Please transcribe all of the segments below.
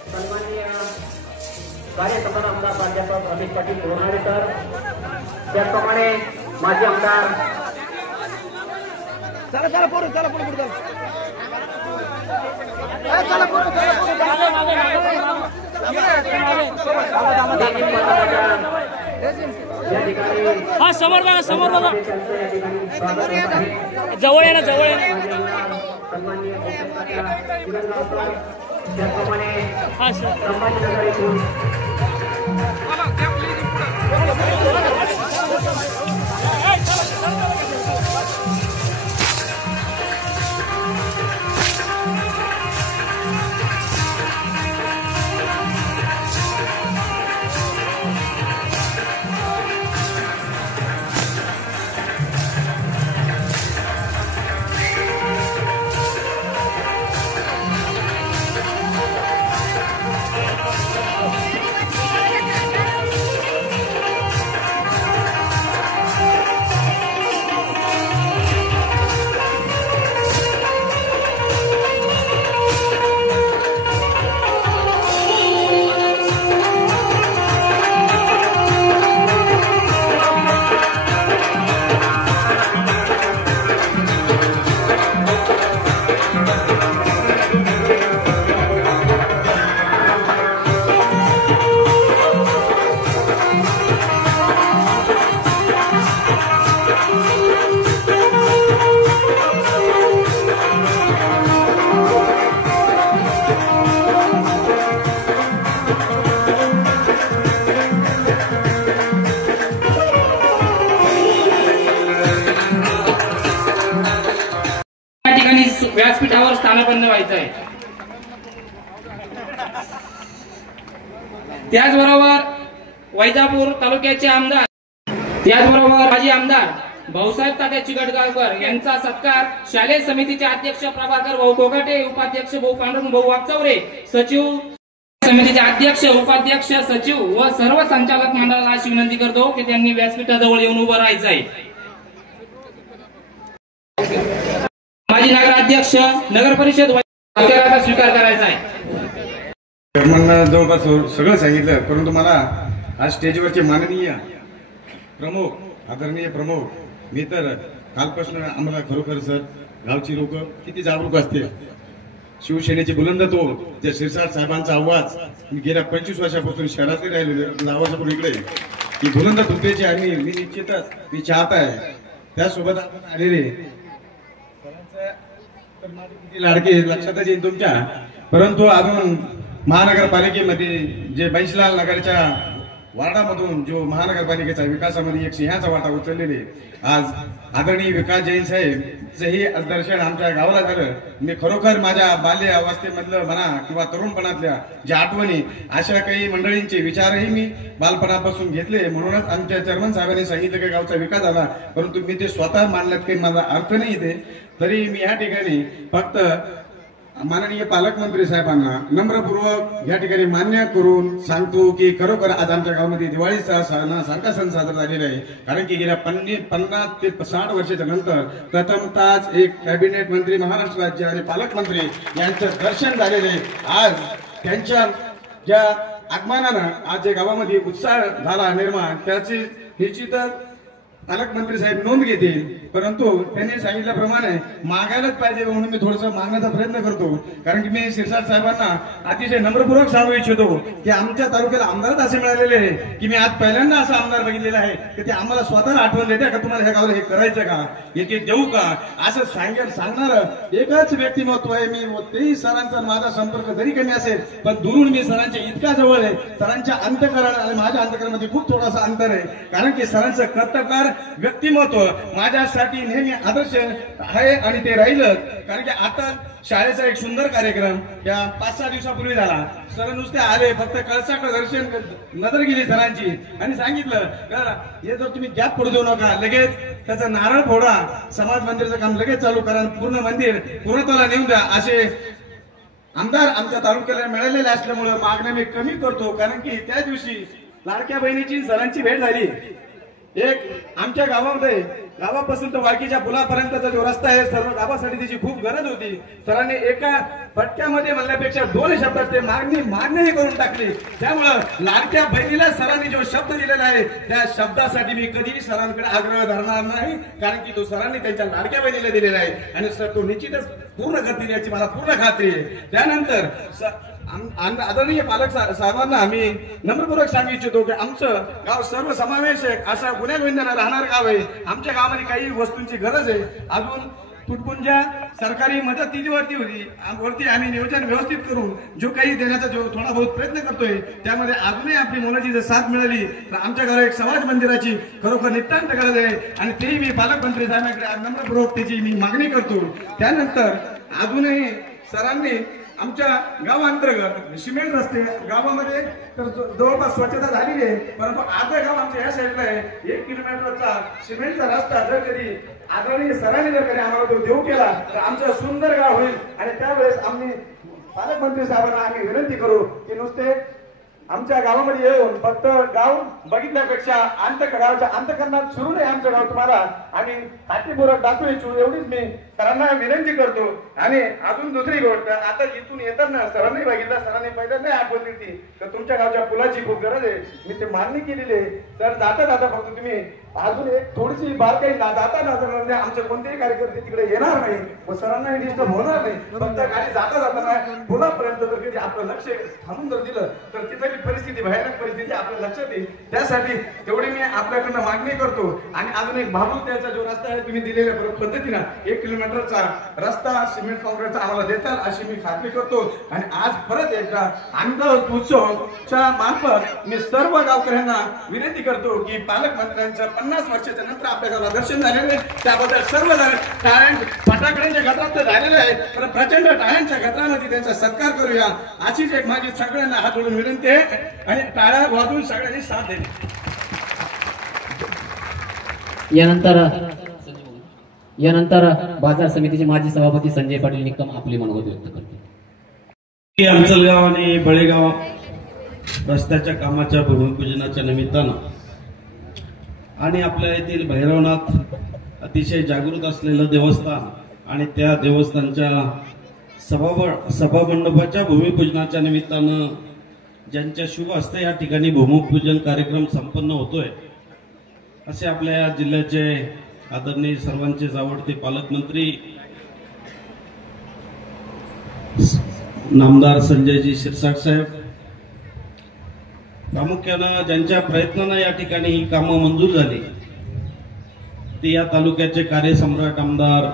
सन्माननीय कार्यसम्पादक आमदार प्राध्यापक रमेश पाटील लोणारे सर, त्याचप्रमाणे माजी आमदार चला चला पुढे चला पुढे पुढे चला पुढे हा समोर बघा समोर बघा जवळ आहे ना जवळ आहे सन्माननीय त्याचप्रमाणे हा सर संभाजीनगर येथून व्यासपीठावर स्थानापन्न व्हायचं आहे। त्याचबरोबर वैजापूर तालुक्याचे आमदार, त्याचबरोबर माजी आमदार भाऊसाहेब तात्या चिकटगावकर यांचा सत्कार शालेय समितीचे अध्यक्ष प्रभाकर भाऊ कोकाटे, उपाध्यक्ष भाऊ पांडुरंग भाऊ वागचौरे, सचिव समितीचे अध्यक्ष उपाध्यक्ष सचिव व सर्व संचालक मंडळाला अशी विनंती करतो की त्यांनी व्यासपीठाजवळ येऊन उभं राहायचं आहे। माजी नगराध्यक्ष नगर परिषद स्वीकार करायचा आहे। जवळपास सगळं सांगितलं, परंतु मला आज स्टेजवरचे माननीय प्रमुख आदरणीय प्रमुख, मी तर कालपासून आम्हाला खरोखर सर गावची लोक किती जागरूक असते, शिवसेनेचे बुलंद तो त्या शिरसाट साहेबांचा आवाज मी गेल्या 25 वर्षापासून शहरातले राहिलेले आवाजापूर इकडे की बुलंद तुमचे आणि मी निश्चितच मी चाहत आहे त्यासोबत आपण आलेले लाडके लक्षातच येईल तुमच्या, परंतु अजून महानगरपालिकेमध्ये जे बैंसलाल नगरच्या वार्डामधून जो महानगरपालिकेचा विकासामध्ये एक सिंहाचा वाटा उचललेले आज आदरणीय विकास जैन साहेबचंही दर्शन आमच्या गावाला झालं। मी खरोखर माझ्या बाल्य अवस्थेमधलं म्हणा किंवा तरुणपणातल्या ज्या आठवणी अशा काही मंडळींचे विचारही मी बालपणापासून घेतले, म्हणूनच आमच्या चेअरमन साहेबांनी सांगितलं की गावचा विकास झाला, परंतु मी ते स्वतः मानण्यात काही माझा अर्थ नाही येते। तरी मी या ठिकाणी फक्त माननीय पालकमंत्री साहेबांना नम्रपूर्वक या ठिकाणी मान्य करून सांगतो की खरोखर आज आमच्या गावामध्ये दिवाळीचा सारखा सण साजरा झालेला आहे, कारण की गेल्या 50 ते 60 वर्षाच्या नंतर प्रथमतःच एक कॅबिनेट मंत्री, महाराष्ट्र राज्य आणि पालकमंत्री यांचं दर्शन झालेले। आज त्यांच्या ज्या आगमनानं आज जे गावामध्ये उत्साह झाला निर्माण, त्याची निश्चितच पालकमंत्री साहेब नोंद घेतील, परंतु त्यांनी सांगितल्याप्रमाणे मागायलाच पाहिजे म्हणून मी थोडंसं मागण्याचा प्रयत्न करतो, कारण की मी शिरसाट साहेबांना अतिशय नम्रपूर्वक सांगू इच्छितो की आमच्या तालुक्याला आमदारच असे मिळालेले आहे की मी आज पहिल्यांदा असा आमदार बघितलेला आहे की ते आम्हाला स्वतःला आठवण देते का तुम्हाला ह्या गावाला हे करायचं का, येथे देऊ का, असं सांगणार एकच व्यक्तिमत्व आहे मी। तेही सरांचा माझा संपर्क जरी कमी असेल पण दुरून मी सरांच्या इतका जवळ आहे, सरांच्या अंतःकरण आणि माझ्या अंतःकरणामध्ये खूप थोडासा अंतर आहे, कारण की सरांचं कर्तबगार व्यक्तिमत्व माझ्यासाठी नेहमी आदर्श आहे आणि ते राहिलं। कारण की आता शाळेचा एक सुंदर कार्यक्रम या 5-6 दिवसापूर्वी झाला, सर नुसते आले, फक्त कळसाकडे दर्शन नजर गेली सरांची आणि सांगितलं हे जर तुम्ही गॅप पडू देऊ नका, लगेच त्याचा नारळ फोडा, समाज मंदिराचं काम लगेच चालू करा, पूर्ण मंदिर पूर्णत्वाला नेऊन द्या, असे आमदार आमच्या तालुक्याला मिळालेले असल्यामुळे मागण्या मी कमी करतो। कारण की त्या दिवशी लाडक्या बहिणीची सरांची भेट झाली एक आमच्या गावामध्ये गावापासून तर वाळकीच्या पुलापर्यंतचा जो रस्ता आहे सर्व गावासाठी त्याची खूप गरज होती. सरांनी एका फटक्यामध्ये म्हणण्यापेक्षा 2 शब्दात ते मागणीही करून टाकली. त्यामुळं लाडक्या बहिणीला सरांनी जो शब्द दिलेला आहे त्या शब्दासाठी मी कधीही सरांकडे आग्रह धरणार नाही, कारण की तो सरांनी त्यांच्या लाडक्या बहिणीला दिलेला आहे आणि सर तो निश्चितच पूर्ण करतील याची मला पूर्ण खात्री आहे. त्यानंतर आदरणीय पालक साहेबांना आम्ही नम्रपूर्वक सांगू इच्छितो की आमचं गाव सर्व समावेशक अशा गुन्हेगोविंदाला राहणार गाव आहे. आमच्या गावामध्ये काही वस्तूंची गरज आहे. अजून तुटपुंज्या सरकारी मदत वरती आम्ही नियोजन व्यवस्थित करून जो काही देण्याचा जो थोडा बहुत प्रयत्न करतोय त्यामध्ये अजूनही आपली मोलाची जर साथ मिळाली तर आमच्या गावाला एक समाज मंदिराची खरोखर नितांत गरज आहे आणि तेही मी पालकमंत्री साहेबांकडे नम्रपूर्वक त्याची मी मागणी करतो. त्यानंतर अजूनही सरांनी आमच्या गावांतर्गत सिमेंट रस्ते गावामध्ये तर जवळपास स्वच्छता झालेली आहे, परंतु आजचं गाव आमच्या या साईडला आहे. 1 किलोमीटरचा सिमेंटचा रस्ता जर कधी आदरणीय सरांनी जर कधी आम्हाला तो देऊ केला तर आमचं सुंदर गाव होईल. आणि त्यावेळेस आम्ही पालकमंत्री साहेबांना आम्ही विनंती करू की नुसते आमच्या गावामध्ये येऊन फक्त गाव बघितल्यापेक्षा गावाच्या अंतकरणात सुरू नाही आमचं गाव तुम्हाला आम्ही खात्रीपूर्वक दाखवू इच्छू एवढीच मी सरांना विनंती करतो. आणि अजून दुसरी गोष्ट, आता इथून येताना सरांनी बघितलं, सरांनी पहिल्यांदा आठवण दिली तर तुमच्या गावच्या पुलाची खूप गरज आहे. मी ते मागणी केलेली आहे. सर जाता फक्त तुम्ही अजून एक थोडीशी बारकाई जाता आमचे कोणतेही कार्यकर्ते तिकडे येणार नाही व सरांना डिस्टर्ब होणार नाही. फक्त गाडी जाताना पुलापर्यंत जर कधी आपलं लक्ष थांबून जर दिलं तर तिथली परिस्थिती भयानक परिस्थिती आपल्या लक्षात येईल. त्यासाठी तेवढी मी आपल्याकडनं मागणी करतो. आणि अजून एक भाबुलत्याचा जो रस्ता आहे तुम्ही दिलेल्या पद्धतीनं 1 किलोमीटरचा रस्ता सिमेंट काँक्रीटचा आम्हाला देताल अशी मी खात्री करतो. आणि आज परत एकदा आनंद उत्सवच्या मार्फत मी सर्व गावकऱ्यांना विनंती करतो की पालकमंत्र्यांच्या 50 वर्षाच्या नंतर आपल्या गावाला दर्शन झालेले त्याबद्दल सर्वजण टाळ्यांच्या फटाकड्यांच्या गजरात तर झालेले आहे, पण प्रचंड टाळ्यांच्या गजरामध्ये त्यांचा सत्कार करूया अशीच एक माझी सगळ्यांना हात जोडून विनंती आहे. आणि टाळ्या वाजवून सगळ्यांनी साथ द्यावी. यानंतर बाजार समितीचे माजी सभापती संजय पाटील निकम आपली मनोगत व्यक्त करतील. अंचलगाव आणि बळेगाव रस्त्याच्या कामाच्या भूमिपूजनाच्या निमित्तानं आणि आपल्या येथील भैरवनाथ अतिशय जागृत असलेलं देवस्थान आणि त्या देवस्थानच्या सभामंडपाच्या भूमिपूजनाच्या निमित्तानं ज्यांच्या शुभ हस्ते या ठिकाणी भूमिपूजन कार्यक्रम संपन्न होतोय असे आपल्या या जिल्ह्याचे आदरणीय सर्वांचेच आवडते पालकमंत्री नामदार संजयजी शिरसाट साहेब, प्रामुख्यानं ज्यांच्या प्रयत्नानं या ठिकाणी ही कामं मंजूर झाली ते या तालुक्याचे कार्यसम्राट आमदार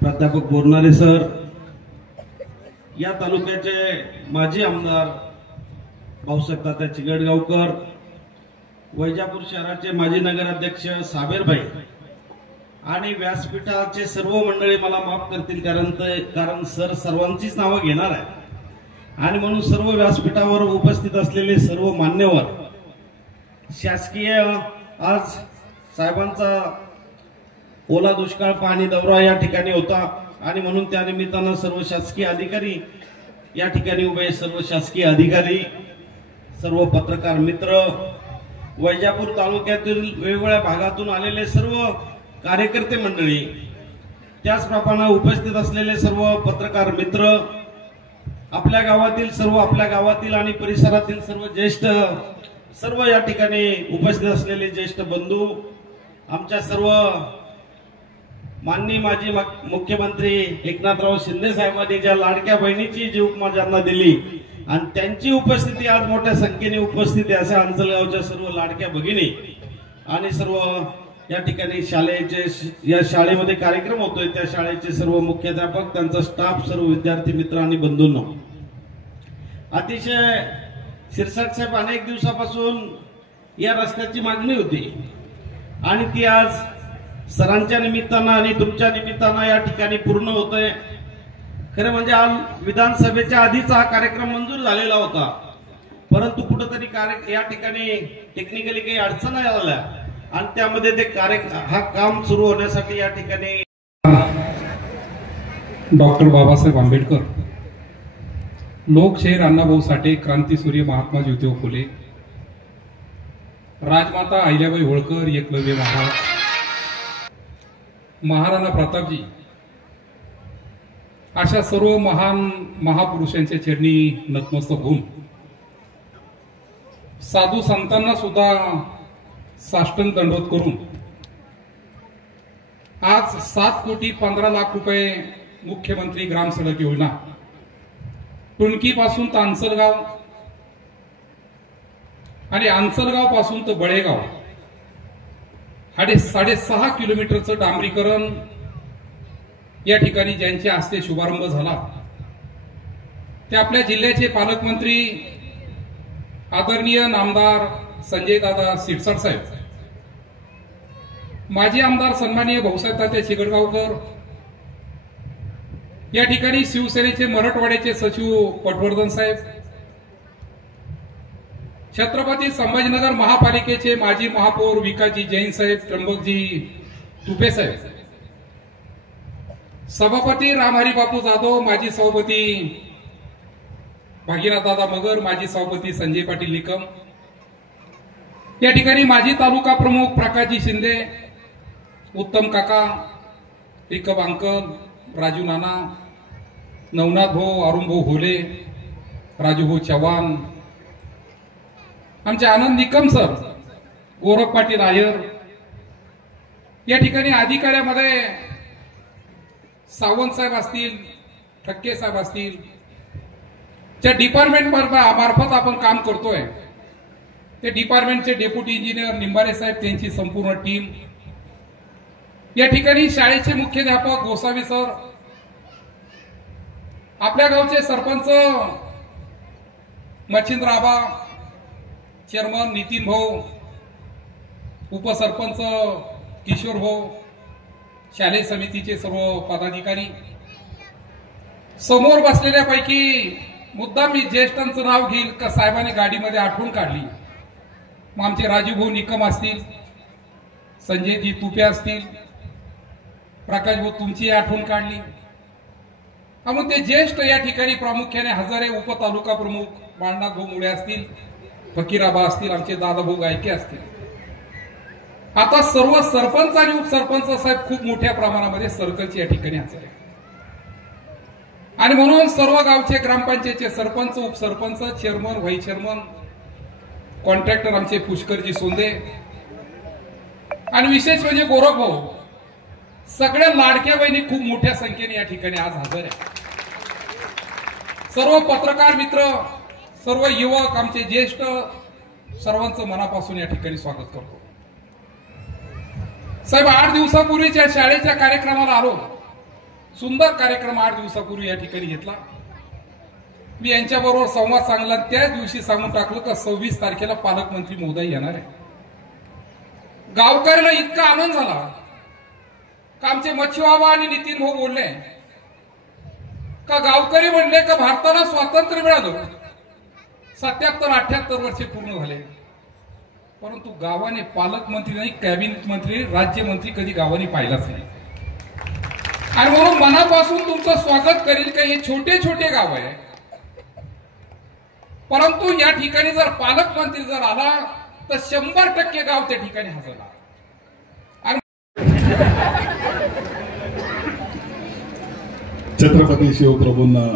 प्राध्यापक बोरनारे सर, या तालुक्याचे माजी आमदार भाऊसाहेब तात्या चिगडगावकर, वैजापूर शहराचे माजी नगराध्यक्ष साबेरभाई आणि व्यासपीठाचे सर्व मंडळी मला माफ करतील कारण सर सर्वांचीच नावं घेणार आहे आणि म्हणून सर्व व्यासपीठावर उपस्थित असलेले सर्व मान्यवर, शासकीय आज साहेबांचा ओला दुष्काळ पाणी दौरा या ठिकाणी होता आणि म्हणून त्या निमित्तानं सर्व शासकीय अधिकारी या ठिकाणी उभे, सर्व शासकीय अधिकारी, सर्व पत्रकार मित्र, वैजापूर तालुक्यातील वेगवेगळ्या भागातून आलेले सर्व कार्यकर्ते मंडळी, त्याचप्रमाणे उपस्थित असलेले सर्व पत्रकार मित्र, आपल्या गावातील आणि परिसरातील सर्व ज्येष्ठ, सर्व या ठिकाणी उपस्थित असलेले ज्येष्ठ बंधू, आमच्या सर्व माननीय माजी मुख्यमंत्री एकनाथराव शिंदे साहेबांनी ज्या लाडक्या बहिणीची जी उपमा ज्यांना दिली आणि त्यांची उपस्थिती आज मोठ्या संख्येने उपस्थिती अशा अंचलगावच्या सर्व लाडक्या भगिनी आणि सर्व या ठिकाणी या शाळेमध्ये कार्यक्रम होतोय त्या शाळेचे सर्व मुख्याध्यापक, त्यांचा स्टाफ, सर्व विद्यार्थी मित्र आणि बंधूंनो, अतिशय शिरसाट साहेब अनेक दिवसापासून या रस्त्याची मागणी होती आणि ती आज सरांच्या निमित्तानं आणि तुमच्या निमित्तानं या ठिकाणी पूर्ण होतोय. खरं म्हणजे आज विधानसभेच्या आधीच हा कार्यक्रम मंजूर झालेला होता, परंतु कुठेतरी या ठिकाणी टेक्निकली काही अडचणी आल्या आणि त्यामध्ये ते हा काम सुरू होण्यासाठी या ठिकाणी डॉक्टर बाबासाहेब आंबेडकर, लोकशाहीर अण्णाभाऊ साठे, क्रांतीसूर्य महात्मा ज्योतिबा फुले राजमाता अहिल्याबाई होळकर, एकलव्य महाराज, महाराणा प्रतापजी अशा सर्व महान महापुरुषांच्या चरणी नतमस्तक होऊन साधू संतांना सुद्धा साष्टांग दंडवत करून आज 7,15,00,000 रुपये मुख्यमंत्री ग्राम सडक योजना टुणकी पासून तर अंचलगाव आणि अंचलगाव पासून तर बळेगाव 6.5 किलोमीटरचं डांबरीकरण या ठिकाणी ज्यांच्या हस्ते शुभारंभ झाला ते आपल्या जिल्ह्याचे पालकमंत्री आदरणीय नामदार संजय दादा शिरसाट साहेब, माजी आमदार सन्माननीय भाऊसाहेब तात्या चिगडगावकर, या ठिकाणी शिवसेनेचे मराठवाड्याचे सचिव पटवर्धन साहेब, छत्रपती संभाजीनगर महापालिकेचे माजी महापौर विकासजी जैन साहेब, त्र्यंबकजी तुपे साहेब, सभापती रामहरी बापू जाधव, माजी सभापती भागीरथ दादा मगर, माजी सभापती संजय पाटील निकम, या ठिकाणी माजी तालुका प्रमुख प्रकाशजी शिंदे, उत्तम काका, रिकब अंकल, राजू नाना, नवनाथ भाऊ, अरुण भाऊ होले, राजू भाऊ चव्हाण, आमचे आनंद निकम सर, गोरख पाटील आयर, या ठिकाणी अधिकाऱ्यामध्ये सावंत साहेब असतील, ठक्के साहेब असतील, ज्या डिपार्टमेंट मार्फत आपण काम करतोय ते डिपार्टमेंटचे डेप्युटी इंजिनियर निंबारे साहेब, त्यांची संपूर्ण टीम, या ठिकाणी शाळेचे मुख्याध्यापक गोसावी सर, आपल्या गावचे सरपंच मच्छिंद्र आबा, चेअरमन नितीन भाऊ, उपसरपंच किशोर भाऊ, शालेय समितीचे सर्व पदाधिकारी, समोर बसलेल्यापैकी मुद्दाम मी ज्येष्ठांचं नाव घेईल का साहेबांनी गाडीमध्ये आठवण काढली, मग आमचे राजू भाऊ निकम असतील, संजयजी तुपे असतील, प्रकाश भाऊ तुमची आठवण काढली, मग ते ज्येष्ठ या ठिकाणी प्रामुख्याने हजारे उपतालुका प्रमुख बाळनाथ भाऊ मुळे असतील, फकीराबा असतील, आमचे दादा भाऊ गायके असतील. आता सर्व सरपंच आणि उपसरपंच साहेब खूप मोठ्या प्रमाणामध्ये सर्कलचे या ठिकाणी हजर आहे आणि म्हणून सर्व गावचे ग्रामपंचायतचे सरपंच, उपसरपंच, चेअरमन, व्हाईस चेअरमन, कॉन्ट्रॅक्टर आमचे पुष्करजी सोंदे आणि विशेष म्हणजे गोरख भाऊ, सगळ्या लाडक्या बहिणी खूप मोठ्या संख्येने या ठिकाणी आज हजर आहे. सर्व पत्रकार मित्र, सर्व युवक, आमचे ज्येष्ठ, सर्वांचं मनापासून या ठिकाणी स्वागत करतो. साहेब 8 दिवसापूर्वीच्या शाळेच्या कार्यक्रमाला आलो, सुंदर कार्यक्रम 8 दिवसापूर्वी या ठिकाणी घेतला. मी यांच्याबरोबर संवाद सांगला, त्याच दिवशी सांगून टाकलं का 26 तारखेला पालकमंत्री महोदय येणार आहे. गावकऱ्याला इतका आनंद झाला का आमचे मच्छीबाबा आणि नितीन भाऊ बोलले का गावकरी म्हणले का भारताला स्वातंत्र्य मिळालं 77-78 वर्षे पूर्ण झाले, परंतु गावाने पालकमंत्री नाही, कॅबिनेट मंत्री, राज्यमंत्री कधी गावाने पाहिलाच नाही. आणि म्हणून मनापासून तुमचं स्वागत करील का हे छोटे छोटे गाव आहे, परंतु या ठिकाणी जर पालकमंत्री जर आला तर 100% गाव त्या ठिकाणी हजर आहे. छत्रपती शिवप्रभूंना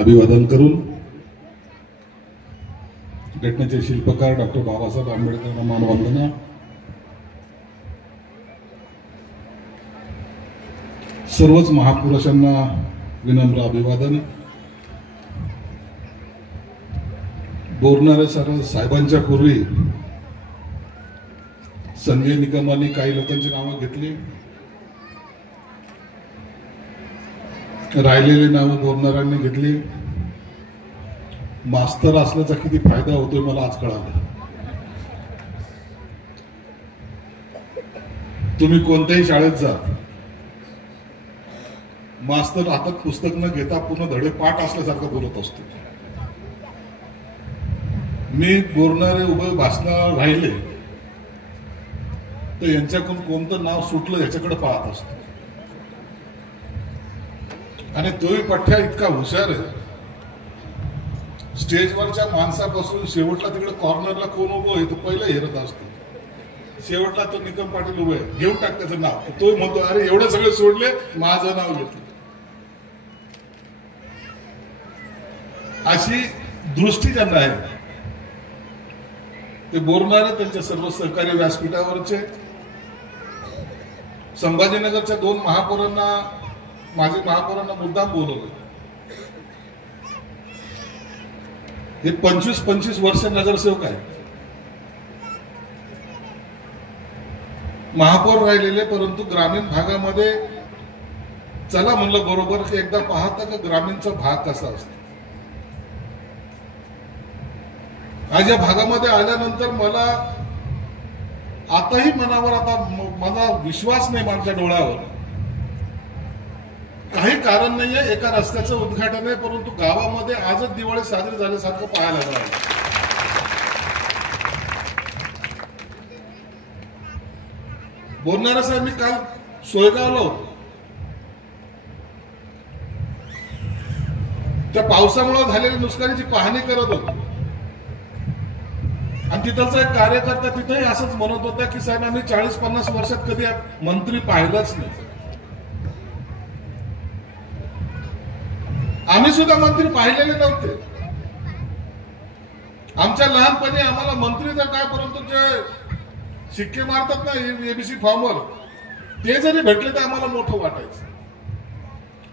अभिवादन करून घटनेचे शिल्पकार डॉक्टर बाबासाहेब आंबेडकरांना मानवंदना. सर्वच महापुरुषांना विनम्र अभिवादन. बोरणारे सर साहेबांच्या पूर्वी संजय निकमांनी काही लोकांची नावं घेतली, राहिलेली नावं बोरणाऱ्यांनी घेतली. मास्तर असल्याचा किती फायदा होतोय मला आज कळालं. तुम्ही कोणत्याही शाळेत जा, मास्तर हातात पुस्तक न घेता पूर्ण धडे पाठ असल्यासारखं बोलत असतो. मी बोलणारे उभे भाषणाला राहिले तर यांच्याकडून कोणतं नाव सुटलं याच्याकडे पाहत असतो. आणि तोही पठ्या इतका हुशार आहे, स्टेजवरच्या माणसापासून शेवटला तिकडे कॉर्नरला कोण उभं आहे तो पहिला हेरत असतो. शेवटला तो निकम पाटील उभे घेऊन टाक त्याचं नाव. तो म्हणतो अरे एवढे सगळे सोडले माझं नाव घेतलं. अशी दृष्टी ज्यांना आहे ते बोलणारे त्यांच्या सर्व सहकारी व्यासपीठावरचे संभाजीनगरच्या 2 महापौरांना माजी महापौरांना मुद्दाम बोलवलं. हे 25 वर्ष नगरसेवक आहेत, महापौर राहिलेले, परंतु ग्रामीण भागामध्ये चला म्हणलं बरोबर की एकदा पाहता का ग्रामीणचा भाग कसा असतो. आज या भागामध्ये आल्यानंतर मला आताही मनावर माझा विश्वास नाही माझ्या डोळ्यावर. काही कारण नाहीये, एका रस्त्याचं उद्घाटन आहे, परंतु गावामध्ये आजच दिवाळी साजरी झाल्यासारखं पाहायला मिळालं. बोलणारा साहेब मी काल सोयगावला होतो. त्या पावसामुळे झालेल्या नुकसानीची पाहणी करत होतो आणि तिथलचा एक कार्यकर्ता तिथेही असंच म्हणत होता की साहेब आम्ही 40-50 वर्षात कधी मंत्री पाहिलाच नाही. आम्ही सुद्धा मंत्री पाहिलेले नव्हते. आमच्या लहानपणी आम्हाला मंत्री तर काय, परंतु जे शिक्के मारतात ना एबीसी फॉर्मवर ते जरी भेटले तर आम्हाला मोठं वाटायचं.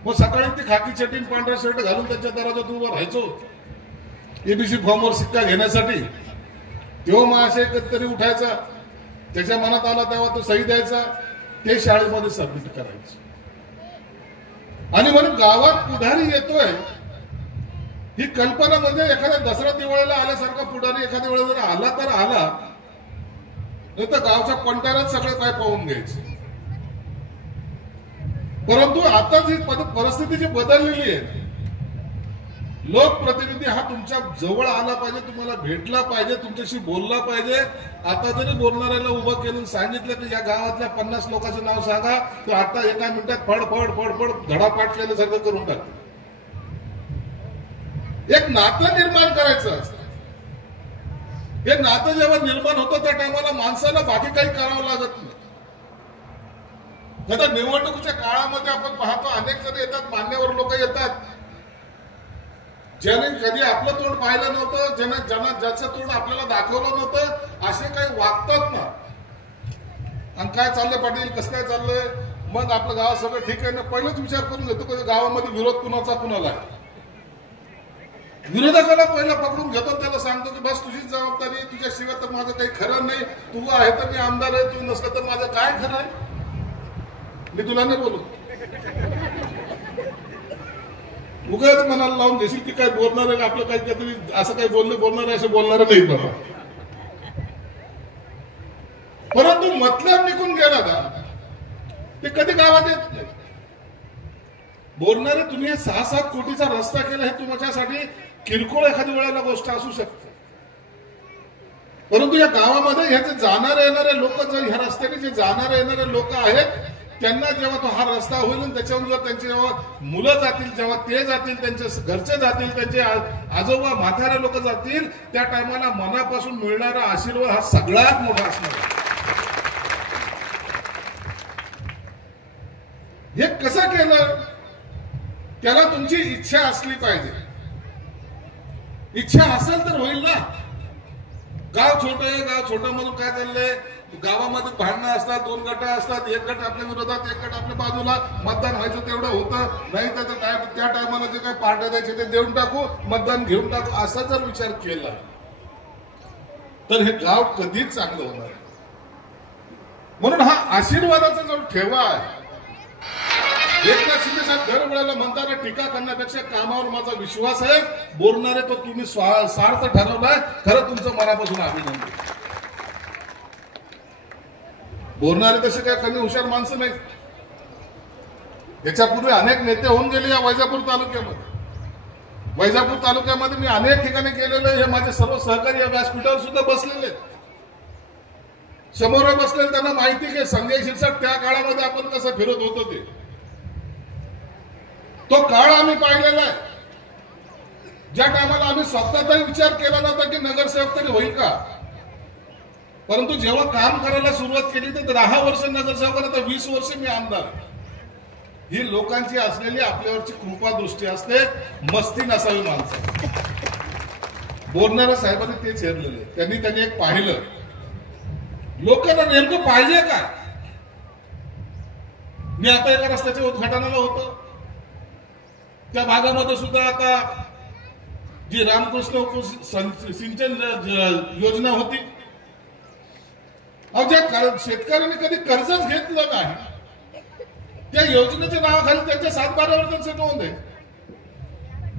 मग सकाळी ती खाकी चटीन पांढरा शर्ट घालून त्यांच्या दराजात उभं राहायचो एबीसी फॉर्मवर शिक्का घेण्यासाठी. तेव्हा मग असे कधीतरी उठायचा, त्याच्या मनात आला तेव्हा तो सही द्यायचा, ते शाळेमध्ये सबमिट करायचं. आणि म्हणून गावात पुढारी येतोय ही कल्पना म्हणजे एखाद्या दसरा दिवाळीला आल्यासारखा पुढारी एखाद्या वेळेला जर आला तर आला, नाही तर गावच्या पंटारात सगळं काय पाहून घ्यायचं. परंतु आता जी परिस्थिती जी बदललेली आहे, लोकप्रतिनिधी हा तुमच्या जवळ आला पाहिजे, तुम्हाला भेटला पाहिजे, तुमच्याशी बोलला पाहिजे. आता जरी बोलणाऱ्याला उभं केलं सांगितलं की या गावातल्या 50 लोकांचं नाव सांगा, तर आता एका मिनिटात फड फड फड फड धडापाठ केल्यासारखं करून टाकतो. एक नातं निर्माण करायचं असतं. हे नातं जेव्हा निर्माण होतं त्या टायमाला माणसाला बाकी काही करावं लागत नाही. आता निवडणुकीच्या काळामध्ये आपण पाहतो अनेक जण येतात, मान्यवर लोक येतात, ज्याने कधी आपलं तोंड पाहिलं नव्हतं, ज्याचं तोंड आपल्याला दाखवलं नव्हतं, असे काही वागतात ना. आणि काय चाललंय पाटील, कसं काय चाललंय, मग आपलं गाव सगळं ठीक आहे ना, पहिलेच विचार करून घेतो कधी गावामध्ये विरोध कुणाचा कुणाला आहे. विरोधकाला पहिला पकडून घेतो, त्याला सांगतो की बस तुझीच जबाबदारी, तुझ्याशिवाय तर माझं काही खरं नाही, तू आहे तर मी आमदार आहे, तू नसलं तर माझं काय खरं आहे. मी तुला नाही बोलू, उगाच मनाला लावून देशील की काय बोलणार आहे, आपलं काहीतरी असं काही बोलणार आहे असं बोलणार नाही बाबा. परंतु मतलब निघून गेला का ते कधी गावात येत नाही. बोलणारे तुम्ही 6-7 कोटीचा रस्ता केला, हे तुमच्यासाठी किरकोळ एखाद्या वेळेला गोष्ट असू शकते, परंतु या गावामध्ये ह्या जे जाणारे येणारे लोक, जर ह्या रस्त्याने जे जाणारे येणारे लोक आहेत, त्यांना जेव्हा तो हा रस्ता होईल आणि त्याच्यावर जर त्यांची जेव्हा मुलं जातील, जेव्हा ते जातील, त्यांचे घरचे जातील, त्यांचे आजोबा म्हातारे लोक जातील, त्या टायमाला मनापासून मिळणारा आशीर्वाद हा सगळ्यात मोठा असणार. हे कसं केलं, त्याला तुमची इच्छा असली पाहिजे. इच्छा असेल तर होईल ना. गाव छोटं आहे, गाव छोटं म्हणून काय चाललंय, गावामध्ये भांडणं असतात, 2 गट असतात, एक गट आपल्या विरोधात, एक गट आपल्या बाजूला, मतदान व्हायचं तेवढं होतं नाही, तर त्या टायमाला जे काही पार्ट्या द्यायचे ते देऊन टाकू, मतदान घेऊन टाकू, असा जर विचार केला तर हे गाव कधीच चांगलं होणार. म्हणून हा आशीर्वादाचा जो ठेवा आहे, एकनाथ शिंदे साहेब दरवेळेला म्हणताना टीका करण्यापेक्षा कामावर माझा विश्वास आहे, बोलणारे तो तुम्ही स्वार्थ ठरवलाय, खरं तुमचं मनापासून अभिनंदन. बोलणारे तसे काय कमी हुशार माणसं नाही. याच्यापूर्वी अनेक नेते होऊन गेले या वैजापूर तालुक्यामध्ये. वैजापूर तालुक्यामध्ये मी अनेक ठिकाणी गेलेलो आहे. हे माझे सर्व सहकारी या व्यासपीठावर सुद्धा बसलेले आहेत, समोर बसलेले. त्यांना माहिती की संजय शिरसाट त्या काळामध्ये आपण कसं फिरत होतो, ते तो काळ आम्ही पाहिलेला आहे. ज्या टायमाला आम्ही स्वतःचाही विचार केला नव्हता की नगरसेवक तरी होईल का, परंतु जेव्हा काम करायला सुरुवात केली तर 10 वर्ष नगरसेवकाला, तर 20 वर्ष मी आमदार. ही लोकांची असलेली आपल्यावरची कृपा दृष्टी असते, मस्ती नसावी माणसं. बोलणाऱ्या साहेबांनी तेच हेरलेलं. त्यांनी एक पाहिलं लोकांना नेमकं पाहिजे काय. मी आता एका रस्त्याच्या उद्घाटनाला होतो, त्या भागामध्ये सुद्धा आता जी रामकृष्ण सिंचन योजना होती, ज्या शेतकऱ्यांनी कधी कर्जच घेतलं नाही, त्या योजनेच्या नावाखाली त्यांच्या 7-12 वर्षांचे नोंद आहे.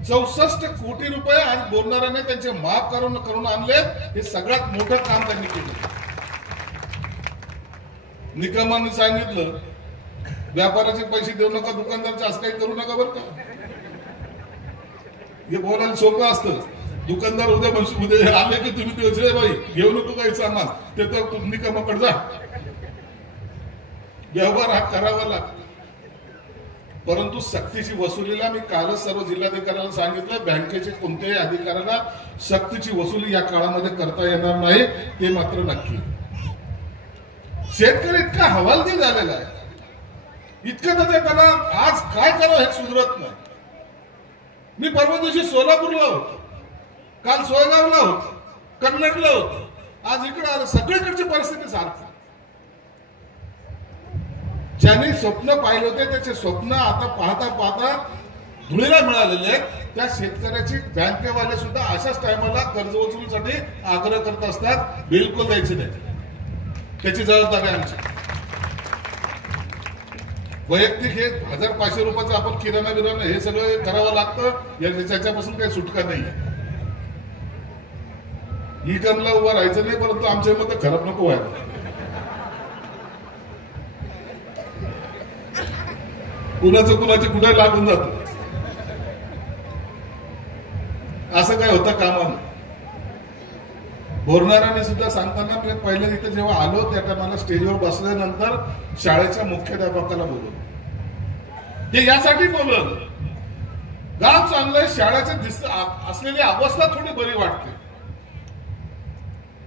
64 कोटी रुपये आज बोलणाऱ्याने त्यांचे माफ करून आणले. हे सगळ्यात मोठं काम त्यांनी केलं. निकमांनी सांगितलं व्यापाराचे पैसे देऊ नका, दुकानदाराचे असं काही करू नका बरं का. हे बोलायला सोपं असतं. दुकानदार उद्या आले की तुम्ही ते बाई घेऊ नको काही सामान, ते तर निकमाकडे जा. व्यवहार हा करावा लागतो. परंतु सक्तीची वसुलीला मी कालच सर्व जिल्हाधिकाऱ्यांना सांगितलं, बँकेचे कोणत्याही अधिकाऱ्याला सक्तीची वसुली या काळामध्ये करता येणार नाही, ते मात्र नक्की. शेतकरी इतका हवालदिल झालेला आहे, इतकं त्याला आज काय करावं हे सुधरत नाही. मी परवा दिवशी सोलापूरला होतो, काल सोयगावला होतो, कन्नडला होतो, आज इकडे आलं. सगळीकडची परिस्थिती सारखी. ज्यांनी स्वप्न पाहिले होते त्याचे स्वप्न आता पाहता पाहता धुळीला मिळालेले आहेत. त्या शेतकऱ्याची बँकेवाले सुद्धा अशाच टायमाला कर्ज वसुलीसाठी आग्रह करत असतात. बिलकुल द्यायचे नाही, त्याची जबाबदारी आमची. वैयक्तिक हे 1000-500 रुपयाचं आपण किराणा बिराणा हे सगळं करावं लागतं, त्याच्यापासून काही सुटका नाही. ई कामला उभं राहायचं नाही, परंतु आमच्या मते खराब नको व्हायला. कुणाची कुठे लागून जात असं काय होतं कामानं. बोलणाऱ्याने सुद्धा सांगताना मी पहिल्या इथे जेव्हा आलो त्या टायमाला स्टेजवर बसल्यानंतर शाळेच्या मुख्याध्यापकाला बोलवलं. ते यासाठी बोलवलं, गाव चांगलं, शाळेची असलेली अवस्था थोडी बरी वाटते.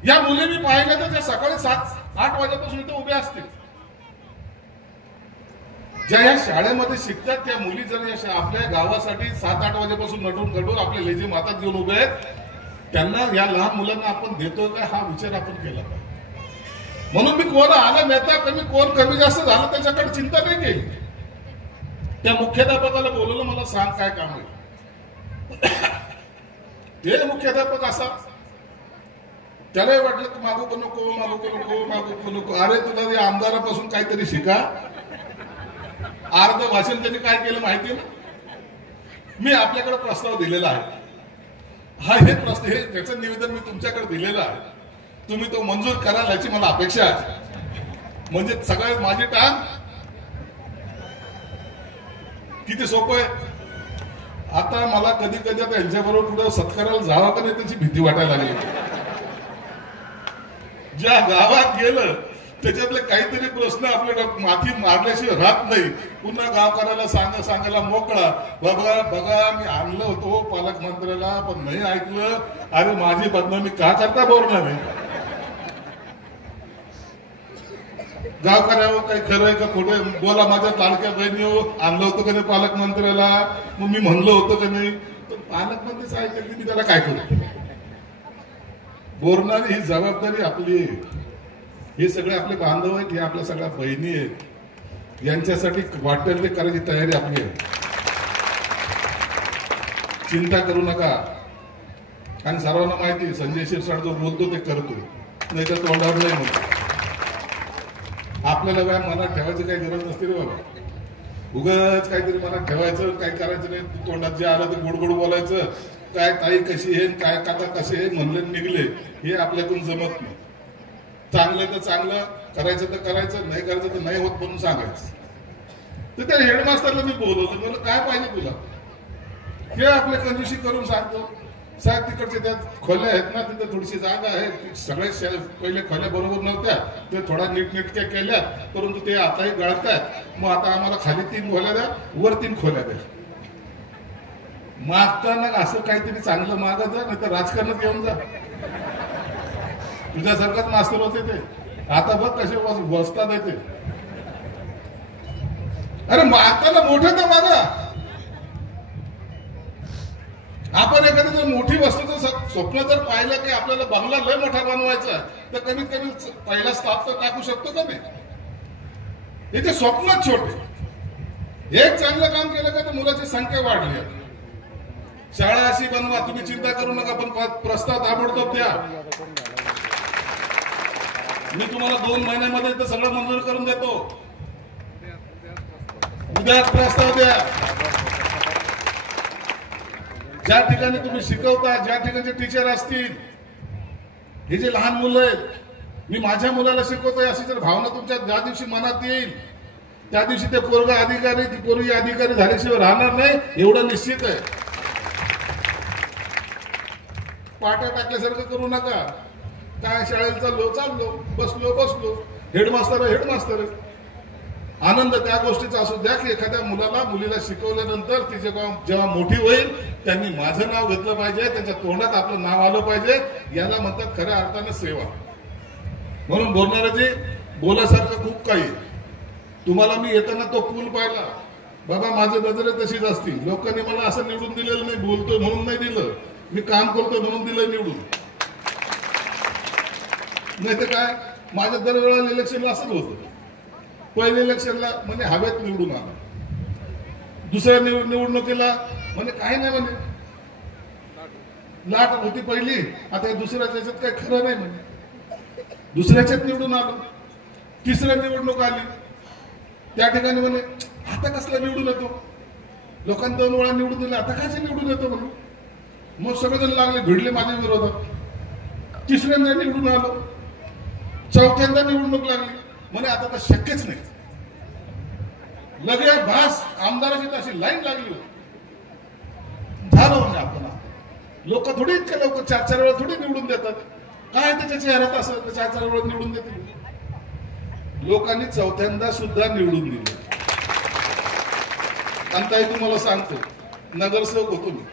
या मुली मी पाहिल्या तर त्या सकाळी 7-8 वाजेपासून इथे उभ्या असतील. ज्या या शाळेमध्ये शिकतात त्या मुली जर आपल्या गावासाठी 7-8 वाजेपासून नटून आपले लेझीम हातात घेऊन उभे आहेत, त्यांना या लहान मुलांना आपण देतो का हा विचार आपण केला पाहिजे. म्हणून मी कोण आला नेता कोण कमी जास्त झालं त्याच्याकडे चिंता नाही केली. त्या मुख्याध्यापकाला बोलवलं, मला सांग काय काम आहे. ते मुख्याध्यापक असा, त्यालाही वाटलं की मागू नको. अरे तुला या आमदारापासून काहीतरी शिका. अर्ध भाषण त्यांनी काय केलं माहिती ना, मी आपल्याकडे प्रस्ताव दिलेला आहे, हे त्याचं निवेदन मी तुमच्याकडे दिलेलं आहे, तुम्ही तो मंजूर कराल याची मला अपेक्षा आहे. म्हणजे सगळ्यात माझी टांग किती सोपं आहे. आता मला कधी आता यांच्याबरोबर पुढे सत्काराला जावं का नाही त्याची भीती वाटायला लागली. ज्या गावात गेलं त्याच्यातले काहीतरी प्रश्न आपल्या माथी मारल्याशिवाय राहत नाही. पुन्हा गावकऱ्याला सांगायला मोकळा, बघा मी आणलं होतो पालकमंत्र्याला पण नाही ऐकलं. अरे माझी बदनामी का करता बोलणार नाही. गावकऱ्यावर काही खरंय का खोटं बोला. माझ्या तालुक्या बहिणी आणलं होतं का नाही पालकमंत्र्याला, मग मी म्हणलं होतं का नाही. पण पालकमंत्रीच ऐकलं मी त्याला काय करू. बोलणारी ही जबाबदारी आपली. हे सगळे आपले बांधव आहेत, हे आपल्या सगळ्या बहिणी आहेत, यांच्यासाठी वाटेल ते करायची तयारी आपली आहे. चिंता करू नका. आणि सर्वांना माहिती संजय शिरसाट जो बोलतो ते करतो, नाही तर तोंडावर नाही म्हणतो. आपल्याला काय मनात ठेवायची काही गरज नसते रे बाबा. उगाच काहीतरी मनात ठेवायचं, काय करायचं नाही. तोंडात जे आलं ते गोड बोलायचं. काय ताई कशी आहे, काय काका कसे आहे म्हणले निघले, हे आपल्याकडून जमत नाही. चांगलं तर चांगलं करायचं तर करायचं, नाही करायचं तर नाही होत म्हणून सांगायचं. तर त्या हेडमास्टरला मी बोलवतो, म्हणलं काय पाहिजे तुला. हे आपल्या कंजूशी करून सांगतो. साहेब तिकडचे त्या खोल्या आहेत ना, तिथे थोडीशी जागा आहे. सगळे पहिले खोल्या बरोबर नव्हत्या, ते थोडा नीटनेटक्या केल्यात, परंतु ते आताही गळतात. मग आता आम्हाला खाली 3 खोल्या द्या, वर 3 खोल्या द्या. मागताना असं काहीतरी चांगलं मागत जा, नाही तर राजकारणात घेऊन जा. तुझ्यासारखाच मास्तर होते ते, आता बघ कसे वसतात येते. अरे मागताना मोठं तर मागा. आपण एखादी जर मोठी वस्तूचं स्वप्न जर पाहिलं की आपल्याला बंगला लय मोठा बनवायचा, तर कमीत कमी पहिला स्टाफ तर टाकू शकतो का नाही? इथे स्वप्नच छोटे. एक चांगलं काम केलं का तर मुलाची संख्या वाढली. शाळा अशी बनवा, तुम्ही चिंता करू नका, पण प्रस्ताव ताबडतोब द्या. मी तुम्हाला 2 महिन्यामध्ये तर सगळं मंजूर करून देतो. उद्या प्रस्ताव द्या. ज्या ठिकाणी तुम्ही शिकवता, ज्या ठिकाणचे टीचर असतील, हे जे लहान मुलं आहेत, मी माझ्या मुलाला शिकवतोय अशी जर भावना तुमच्या ज्या दिवशी मनात येईल, त्या दिवशी ते पोरगा अधिकारी, ती पोरगी अधिकारी झाल्याशिवाय राहणार नाही, एवढं निश्चित आहे. पाट्या टाकल्यासारखं करू नका. काय शाळेत चाललो, बसलो, हेडमास्तर आहे. आनंद त्या गोष्टीचा असू द्या की एखाद्या मुलीला शिकवल्यानंतर ती जेव्हा मोठी होईल, त्यांनी माझं नाव घेतलं पाहिजे, त्यांच्या तोंडात आपलं नाव आलं पाहिजे. याला म्हणतात खऱ्या अर्थानं सेवा. म्हणून बोलणाऱ्याची बोलासारखं खूप काही. तुम्हाला मी येताना तो पूल पाहिला, बाबा माझी नजर तशीच असती. लोकांनी मला असं निवडून दिलेलं नाही, बोलतोय म्हणून नाही दिलं, मी काम करतोय म्हणून दिलं निवडून. नाही तर काय, माझ्या दरवेळेला इलेक्शनला असंच होतं. पहिल्या इलेक्शनला म्हणजे हवेत निवडून आला, दुसऱ्या निवडणुकीला म्हणजे काही नाही, म्हणजे लाट होती पहिली, आता दुसऱ्याच्या याच्यात काही खरं नाही, म्हणजे दुसऱ्याच्यात निवडून आलो. तिसऱ्या निवडणूक आली, त्या ठिकाणी म्हणे आता कसला निवडून येतो, लोकांनी 2 वेळा निवडून दिले, आता काय निवडून येतो म्हणून. मग सगळेजण लागले, भिडले माझ्या विरोधात. तिसऱ्यांदा निवडून आलो, चौथ्यांदा निवडणूक लागली, म्हणे आता तर शक्यच नाही. लगेच भास आमदाराची अशी लाईन लागली होती. झालं म्हणजे आपण लोक थोडी इतक्या लवकर 4-4 वेळा थोडी निवडून देतात. काय त्याच्या चेहऱ्यात असं 4-4 वेळा निवडून देतील. लोकांनी चौथ्यांदा सुद्धा निवडून दिले. आणि ताई तुम्हाला सांगतो, नगरसेवक होतो मी.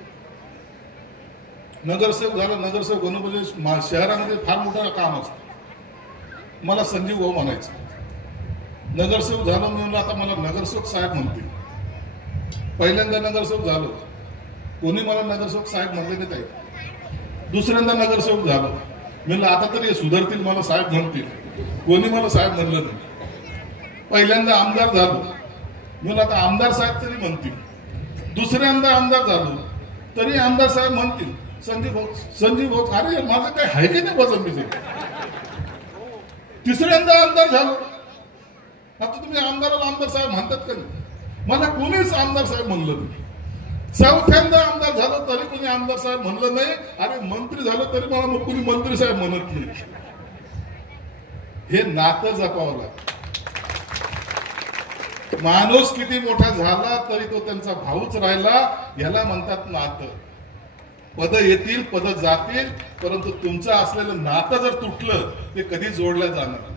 नगरसेवक झाला, नगरसेवक होणं म्हणजे शहरामध्ये फार मोठं काम असतं. मला संजीव भाऊ म्हणायचं. नगरसेवक झालो म्हणून आता मला नगरसेवक साहेब म्हणतील. पहिल्यांदा नगरसेवक झालो, कोणी मला नगरसेवक साहेब म्हणले नाही ताई. दुसऱ्यांदा नगरसेवक झालो, म्हणलं आता तरी सुधारतील, मला साहेब म्हणतील. कोणी मला साहेब म्हणलं नाही. पहिल्यांदा आमदार झालो, म्हणलं आता आमदार साहेब तरी म्हणतील. दुसऱ्यांदा आमदार झालो तरी आमदार साहेब म्हणतील. संजीव भाऊ अरे माझं काय आहे की नाही वजन बिजन. तिसऱ्यांदा आमदार झालो, आता तुम्ही आमदाराला आमदार साहेब म्हणतात का नाही? मला कोणीच आमदार साहेब म्हणलं नाही. चौथ्यांदा आमदार झालं तरी कोणी आमदार साहेब म्हणलं नाही. अरे मंत्री झालं तरी मला कोणी मंत्री साहेब म्हणत नाही. हे नातं जपावं लागतं. माणूस किती मोठा झाला तरी तो त्यांचा भाऊच राहिला, याला म्हणतात नातं. पद येतील, पद जातील, परंतु तुमचं असलेलं नातं जर तुटलं ते कधी जोडलं जाणार.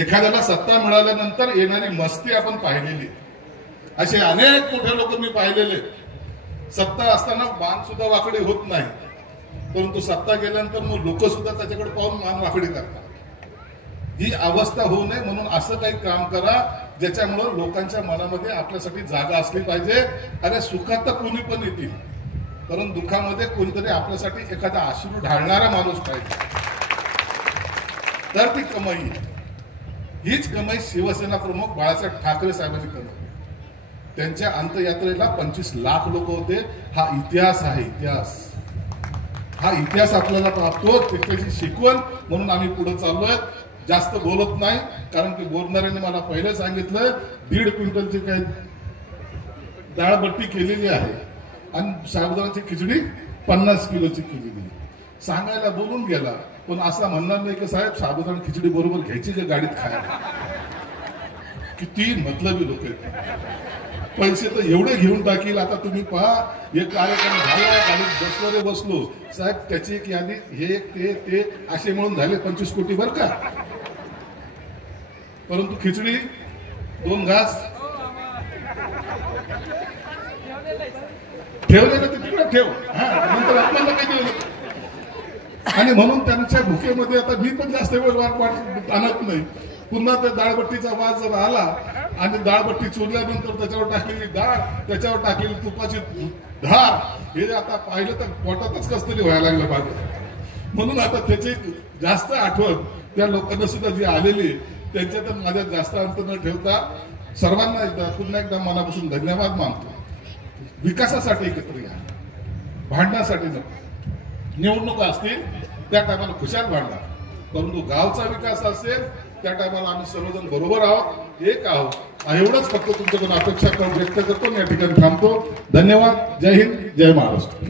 एखाद्याला सत्ता मिळाल्यानंतर येणारी मस्ती आपण पाहिलेली. असे अनेक मोठे लोक मी पाहिलेले. सत्ता असताना मान सुद्धा वाकडी होत नाही, परंतु सत्ता गेल्यानंतर मग लोक सुद्धा त्याच्याकडे पाहून मान वाकडी करतात. ही अवस्था होऊ नये म्हणून असं काही काम करा ज्याच्यामुळे लोकांच्या मनामध्ये आपल्यासाठी जागा असली पाहिजे. अरे सुखात तर कोणी पण येतील, परंतु दुःखामध्ये कोणीतरी आपल्यासाठी एखादा अश्रू ढाळणारा माणूस पाहिजे, तर ती कमाई. हीच कमाई शिवसेना प्रमुख बाळासाहेब ठाकरे साहेबांची कमाई. त्यांच्या अंत्ययात्रेला 25 लाख लोक होते. हा इतिहास आहे, इतिहास. हा इतिहास आपल्याला पाहतो, त्याची शिकवण म्हणून आम्ही पुढे चाललोय. जास्त बोलत नाही, कारण की बोलणाऱ्याने मला पहिले सांगितलं 1.5 क्विंटलची काही डाळबट्टी केलेली आहे आणि साबुदाण्याची खिचडी 50 किलोची केलेली. सांगायला बोलून गेला, पण असा म्हणणार नाही की साहेब साबुदाणा खिचडी बरोबर घ्यायची का गाडीत खायला. किती मतलबी लोक आहेत. पैसे तर एवढे घेऊन टाकील. आता तुम्ही पहा, एक कार्यक्रम झाला, गाडीत बसलो साहेब, त्याची एक यादी, हे ते असे म्हणून झाले 25 कोटी बर का. परंतु खिचडी 2 घास ठेवलेलं ते तिकडे ठेव, नंतर आपल्याला काही देऊ नको. आणि म्हणून त्यांच्या भुकेमध्ये आता मी पण जास्त वेळ वाट आणत नाही. पुन्हा त्या डाळबट्टीचा वास जर आला आणि डाळबट्टी चुरल्यानंतर त्याच्यावर टाकलेली डाळ, त्याच्यावर टाकलेली तुपाची धार, हे आता पाहिलं तर पोटातच कस तरी व्हायला लागलं माझं. म्हणून आता त्याची जास्त आठवण त्या लोकांना सुद्धा जी आलेली त्यांच्यात माझ्यात जास्त अंतर न ठेवता सर्वांना पुन्हा एकदा मनापासून धन्यवाद मानतो. विकासासाठी एकत्र या, भांडण्यासाठी नको. निवडणुका असतील त्या टायमाला खुशाल भांडणार, परंतु गावचा विकास असेल त्या टायमाला आम्ही सर्वजण बरोबर आहोत, एक आहोत. एवढंच फक्त तुमच्याकडून अपेक्षा व्यक्त करतो. या ठिकाणी थांबतो. धन्यवाद. जय हिंद, जय महाराष्ट्र.